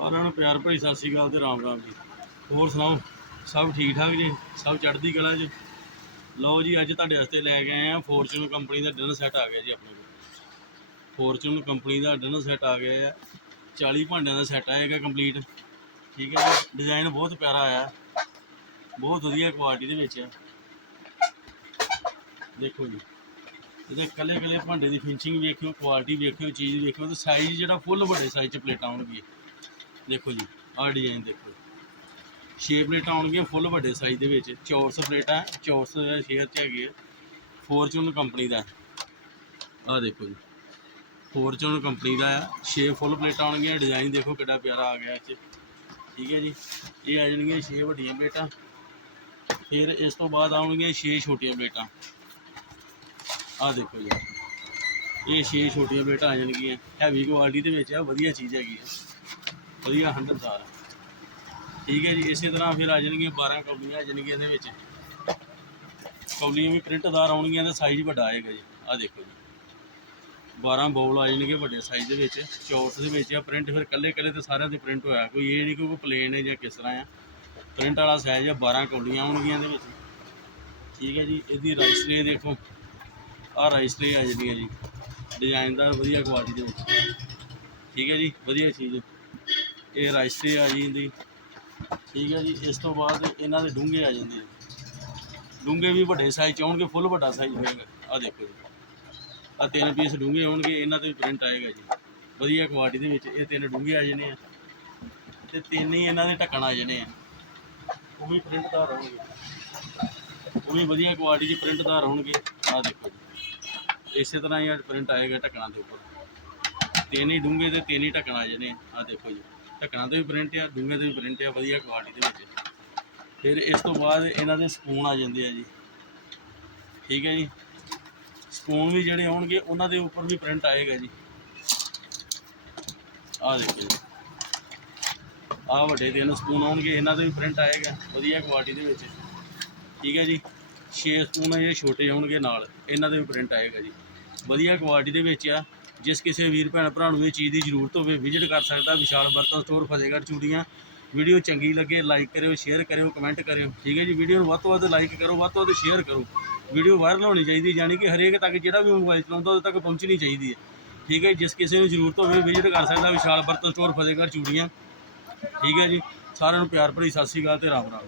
ਸਾਰਿਆਂ ਨੂੰ ਪਿਆਰ ਭਰੀ ਸਤਿ ਸ਼੍ਰੀ ਅਕਾਲ ਤੇ ਰਾਮ ਰਾਮ ਜੀ। ਹੋਰ ਸੁਣਾਓ? ਸਭ ਠੀਕ ਠਾਕ ਜੀ? ਸਭ ਚੜ੍ਹਦੀ ਕਲਾ ਜੀ? ਲਓ ਜੀ, ਅੱਜ ਤੁਹਾਡੇ ਵਾਸਤੇ ਲੈ ਕੇ ਆਏ ਆ ਫੋਰਚੂਨ ਕੰਪਨੀ ਦਾ ਡਿਨਰ ਸੈੱਟ ਆ ਗਿਆ ਜੀ ਆਪਣੇ ਕੋਲ। ਫੋਰਚੂਨ ਕੰਪਨੀ ਦਾ ਡਿਨਰ ਸੈੱਟ ਆ ਗਿਆ ਹੈ 40 ਭਾਂਡਿਆਂ ਦਾ ਸੈੱਟ ਆਏਗਾ ਕੰਪਲੀਟ ਠੀਕ ਹੈ ਜੀ ਡਿਜ਼ਾਈਨ ਬਹੁਤ ਪਿਆਰਾ ਆਇਆ। ਬਹੁਤ ਵਧੀਆ ਕੁਆਲਿਟੀ ਦੇ ਵਿੱਚ ਹੈ ਦੇਖੋ ਜੀ, ਇਹਦੇ ਕੱਲੇ ਕੱਲੇ ਭਾਂਡੇ ਦੀ ਫਿਨਿਸ਼ਿੰਗ ਵੇਖਿਓ ਕੁਆਲਿਟੀ ਵੇਖਿਓ, ਚੀਜ਼ ਵੇਖਿਓ, ਤੇ ਸਾਈਜ਼ ਜਿਹੜਾ ਫੁੱਲ ਵੱਡੇ ਸਾਈਜ਼ ਚ ਪਲੇਟਾਂ ਹੋਣਗੀਆਂ ਦੇਖੋ ਜੀ, ਆਹ ਡਿਜ਼ਾਈਨ ਦੇਖੋ। ਛੇ ਪਲੇਟਾਂ ਆਉਣਗੀਆਂ ਫੁੱਲ ਵੱਡੇ ਸਾਈਜ਼ ਦੇ ਵਿੱਚ। ਚੌਰਸ ਪਲੇਟਾਂ ਚੌਰਸ ਸ਼ੇਅਰ ਚ ਹੈਗੇ ਆ। ਫੋਰਚੂਨ ਕੰਪਨੀ ਦਾ। ਆਹ ਦੇਖੋ ਜੀ ਫੋਰਚੂਨ ਕੰਪਨੀ ਦਾ ਆ। ਛੇ ਫੁੱਲ ਪਲੇਟਾਂ ਆਉਣਗੀਆਂ। ਡਿਜ਼ਾਈਨ ਦੇਖੋ ਕਿੱਡਾ ਪਿਆਰਾ ਆ ਗਿਆ ਇਹ 'ਚ। ਠੀਕ ਹੈ ਜੀ, ਇਹ ਆ ਜਾਣਗੀਆਂ ਛੇ ਵੱਡੀਆਂ ਪਲੇਟਾਂ। ਫਿਰ ਇਸ ਤੋਂ ਬਾਅਦ ਆਉਣਗੀਆਂ ਛੇ ਛੋਟੀਆਂ ਪਲੇਟਾਂ। ਆਹ ਦੇਖੋ ਜੀ, ਇਹ ਛੇ ਛੋਟੀਆਂ ਪਲੇਟਾਂ ਆ ਜਾਣਗੀਆਂ। ਹੈਵੀ ਕੁਆਲਿਟੀ ਦੇ ਵਿੱਚ ਆ, ਵਧੀਆ ਚੀਜ਼ ਹੈਗੀ ਆ। ਵਧੀਆ ਹੰਡਲਦਾਰ ਠੀਕ ਹੈ ਜੀ, ਇਸੇ ਤਰ੍ਹਾਂ ਫਿਰ ਆ ਜਾਣਗੀਆਂ 12 ਕੌਲੀਆਂ, ਆ ਜਾਣਗੀਆਂ ਇਹਦੇ ਵਿੱਚ। ਕੌਲੀਆਂ ਵੀ ਪ੍ਰਿੰਟਦਾਰ ਆਉਣਗੀਆਂ ਤੇ ਸਾਈਜ਼ ਵੱਡਾ ਆਏਗਾ ਜੀ। ਆਹ ਦੇਖੋ ਜੀ। 12 ਬੋਲ ਆ ਜਾਣਗੇ ਵੱਡੇ ਸਾਈਜ਼ ਦੇ ਵਿੱਚ। ਚੌਰਸ ਦੇ ਵਿੱਚ ਆ ਪ੍ਰਿੰਟ ਫਿਰ ਕੱਲੇ ਕੱਲੇ ਤੇ ਸਾਰਿਆਂ ਦੇ ਪ੍ਰਿੰਟ ਹੋਇਆ। ਕੋਈ ਇਹ ਨਹੀਂ ਕਿ ਕੋਈ ਪਲੇਨ ਹੈ ਜਾਂ ਕਿਸ ਤਰ੍ਹਾਂ ਆ। ਪ੍ਰਿੰਟ ਵਾਲਾ ਸਾਈਜ਼ ਆ 12 ਕੌਲੀਆਂ ਆਉਣਗੀਆਂ ਇਹਦੇ ਵਿੱਚ। ਠੀਕ ਹੈ ਜੀ, ਇਹਦੀ ਰਾਈਸ ਟਰੇ ਦੇਖੋ। ਆਹ ਰਾਈਸ ਟਰੇ ਆ ਜਾਂਦੀ ਹੈ ਜੀ। ਡਿਜ਼ਾਈਨਦਾਰ ਵਧੀਆ ਕੁਆਲਿਟੀ ਦੇ ਵਿੱਚ। ਠੀਕ ਹੈ ਜੀ, ਵਧੀਆ ਚੀਜ਼ ਇਹ ਰਾਈਸ ਆ ਜੀ ਇਹਦੀ ਠੀਕ ਹੈ ਜੀ, ਇਸ ਤੋਂ ਬਾਅਦ ਇਹਨਾਂ ਦੇ ਡੂੰਘੇ ਆ ਜਾਂਦੇ ਡੂੰਘੇ ਵੀ ਵੱਡੇ ਸਾਈਜ਼ ਚ ਆਉਣਗੇ ਫੁੱਲ ਵੱਡਾ ਸਾਈਜ਼ ਹੋਏਗਾ। ਆ ਦੇਖੋ ਜੀ। ਆ ਤਿੰਨ ਪੀਸ ਡੂੰਘੇ ਆਉਣਗੇ ਇਹਨਾਂ ਤੇ ਪ੍ਰਿੰਟ ਆਏਗਾ ਜੀ। ਵਧੀਆ ਕੁਆਲਿਟੀ ਦੇ ਵਿੱਚ ਇਹ ਤਿੰਨ ਡੂੰਘੇ ਆ ਜਾਣੇ ਆ। ਤੇ ਤਿੰਨ ਹੀ ਇਹਨਾਂ ਦੇ ਢੱਕਣ ਆ ਜਾਣੇ ਆ। ਉਹ ਵੀ ਪ੍ਰਿੰਟਦਾਰ ਹੋਣਗੇ। ਉਹ ਵੀ ਵਧੀਆ ਕੁਆਲਿਟੀ ਦੇ ਪ੍ਰਿੰਟਦਾਰ ਹੋਣਗੇ। ਆ ਦੇਖੋ ਜੀ। ਇਸੇ ਤਰ੍ਹਾਂ ਹੀ ਪ੍ਰਿੰਟ ਆਏਗਾ ਢੱਕਣਾਂ ਦੇ ਉੱਪਰ। ਤਿੰਨ ਹੀ ਡੂੰਘੇ ਤੇ ਤਿੰਨ ਹੀ ਢੱਕਣ ਆ ਜਾਣੇ ਆ। ਦੇਖੋ ਜੀ। ਢੱਕਣਾਂ ਤੇ ਵੀ ਪ੍ਰਿੰਟ ਆ, ਡੂੰਘੇ ਤੇ ਵੀ ਪ੍ਰਿੰਟ ਆ, ਵਧੀਆ ਕੁਆਲਿਟੀ ਦੇ ਵਿੱਚ। ਫਿਰ ਇਸ ਤੋਂ ਬਾਅਦ ਇਹਨਾਂ ਦੇ ਸਪੂਨ ਆ ਜਾਂਦੇ ਆ ਜੀ। ਠੀਕ ਹੈ ਜੀ? ਸਪੂਨ ਵੀ ਜਿਹੜੇ ਆਉਣਗੇ, ਉਹਨਾਂ ਦੇ ਉੱਪਰ ਵੀ ਪ੍ਰਿੰਟ ਆਏਗਾ ਜੀ। ਆਹ ਦੇਖੋ ਜੀ। ਆਹ ਵੱਡੇ ਤਿੰਨ ਸਪੂਨ ਆਉਣਗੇ, ਇਹਨਾਂ ਤੇ ਵੀ ਪ੍ਰਿੰਟ ਆਏਗਾ, ਵਧੀਆ ਕੁਆਲਿਟੀ ਦੇ ਵਿੱਚ। ਠੀਕ ਹੈ ਜੀ? 6 ਸਪੂਨ ਜਿਹੜੇ ਛੋਟੇ ਆਉਣਗੇ ਨਾਲ, ਇਹਨਾਂ ਤੇ ਵੀ ਪ੍ਰਿੰਟ ਆਏਗਾ ਜੀ। ਵਧੀਆ ਕੁਆਲਿਟੀ ਦੇ ਵਿੱਚ ਆ। ਜਿਸ ਕਿਸੇ ਵੀਰ ਭੈਣ ਭਰਾ ਨੂੰ ਇਹ ਚੀਜ਼ ਦੀ ਜ਼ਰੂਰਤ ਹੋਵੇ ਵਿਜ਼ਿਟ ਕਰ ਸਕਦਾ ਵਿਸ਼ਾਲ ਬਰਤਨ ਸਟੋਰ ਫਤਿਹਗੜ੍ਹ ਚੂੜੀਆਂ। ਵੀਡੀਓ ਚੰਗੀ ਲੱਗੇ ਲਾਈਕ ਕਰਿਓ ਸ਼ੇਅਰ ਕਰਿਓ ਕਮੈਂਟ ਕਰਿਓ। ਠੀਕ ਹੈ ਜੀ ਵੀਡੀਓ ਨੂੰ ਵੱਧ ਤੋਂ ਵੱਧ ਲਾਈਕ ਕਰੋ ਵੱਧ ਤੋਂ ਵੱਧ ਸ਼ੇਅਰ ਕਰੋ। ਵੀਡੀਓ ਵਾਇਰਲ ਹੋਣੀ ਚਾਹੀਦੀ ਯਾਨੀ ਕਿ ਹਰੇਕ ਤੱਕ ਜਿਹੜਾ ਵੀ ਮੋਬਾਈਲ ਚਲਾਉਂਦਾ ਉਹਦੇ ਤੱਕ ਪਹੁੰਚਣੀ ਚਾਹੀਦੀ ਹੈ। ਠੀਕ ਹੈ ਜੀ, ਜਿਸ ਕਿਸੇ ਨੂੰ ਜ਼ਰੂਰਤ ਹੋਵੇ ਵਿਜ਼ਿਟ ਕਰ ਸਕਦਾ ਵਿਸ਼ਾਲ ਬਰਤਨ ਸਟੋਰ ਫਤਿਹਗੜ੍ਹ ਚੂੜੀਆਂ। ਠੀਕ ਹੈ ਜੀ ਸਾਰਿਆਂ ਨੂੰ ਪਿਆਰ ਭਰੀ ਸਤਿ ਸ਼੍ਰੀ ਅਕਾਲ ਤੇ ਰਾਮ ਰਾਮ।